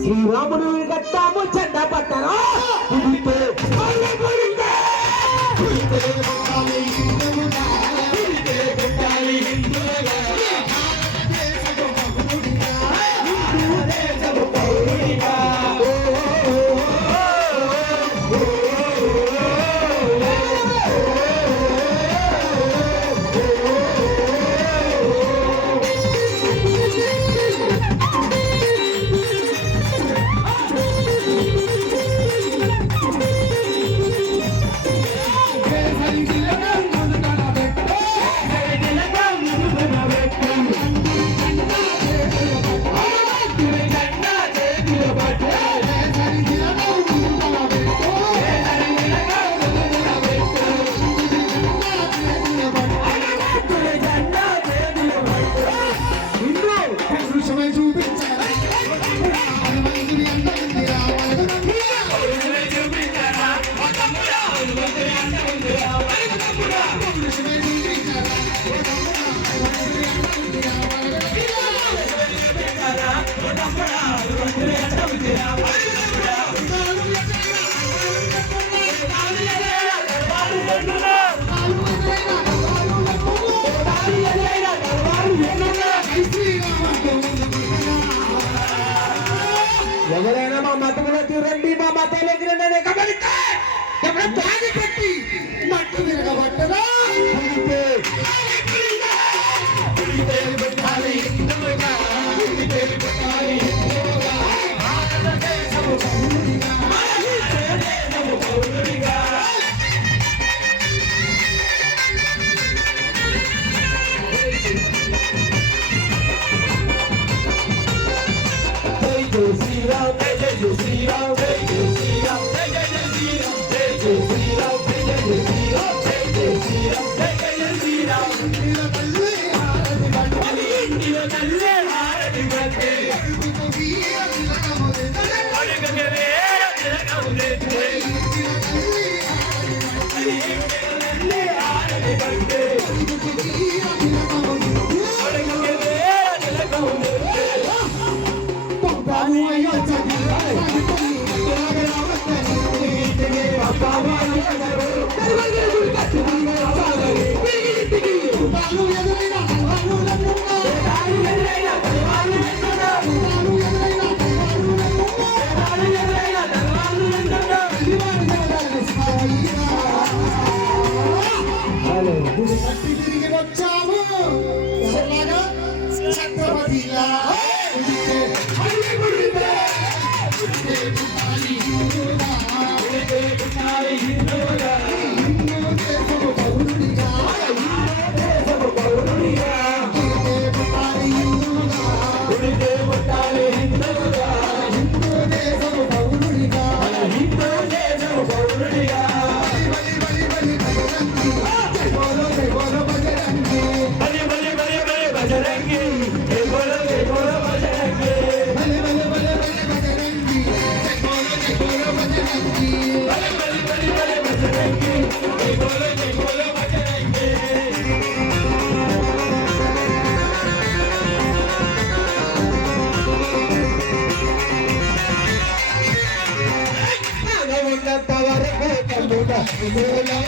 శ్రీరాముడు గట్టాము చెడ్డ పట్టరా ఎవరైనా మా మతంలోకి రండి, మా మతంలోకి రండి గమనిస్తే తాగి పెట్టి మట్టు విరగబట్టరా Bye. గుడి కట్టి తిరిగి వచ్చాము ఎవరిలాగా చక్రవర్తిలా గుడికే మళ్ళీ గుడికే గుడికే పుట్టాలి హిందూగా గుడికే పుట్టాలి హిందూగా హిందూ దేశము పౌరుడిగా హిందూ దేశము పౌరుడిగా గుడికే పుట్టాలి హిందూగా గుడికే పుట్టాలి హిందూగా హిందూ దేశము పౌరుడిగా హిందూ దేశము పౌరుడిగా बजरंगी जय बोलो बजरंगी भले भले भले भले बजरंगी जय बोलो बजरंगी भले भले भले भले बजरंगी जय बोलो बजरंगी ఉన్నంత వరకు కలుడ बोलो